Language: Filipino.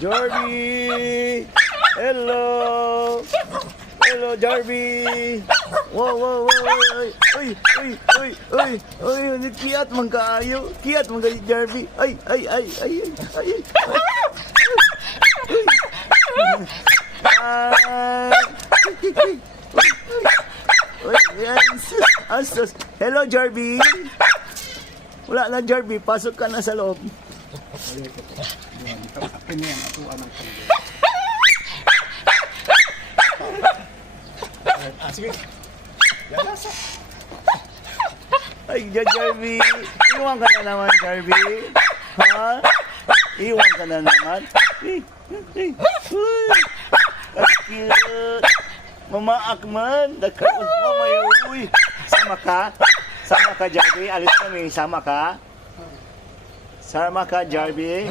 Jarby! Hello! Hello, Jarby! Wow, wow, wow, wow! Uy, uy, uy, uy, uy, uy, kiat man kaayo. Kiat man kaayo, Jarby. Ay, ay, ay, ay, ay, ay, ay. Asos. Hello, Jarby. Wala na, Jarby. Pasok ka na sa loob. Sige. Ay, Jarby. Iwan ka na naman, Jarby. Ha? Iwan ka na naman. Uy. Ang cute. Mamaak man. Nagkaroon mamaya. Uy. Sama ka? Sama ka, Jarby. Alis kami. Sama ka? Sama ka, Jarby.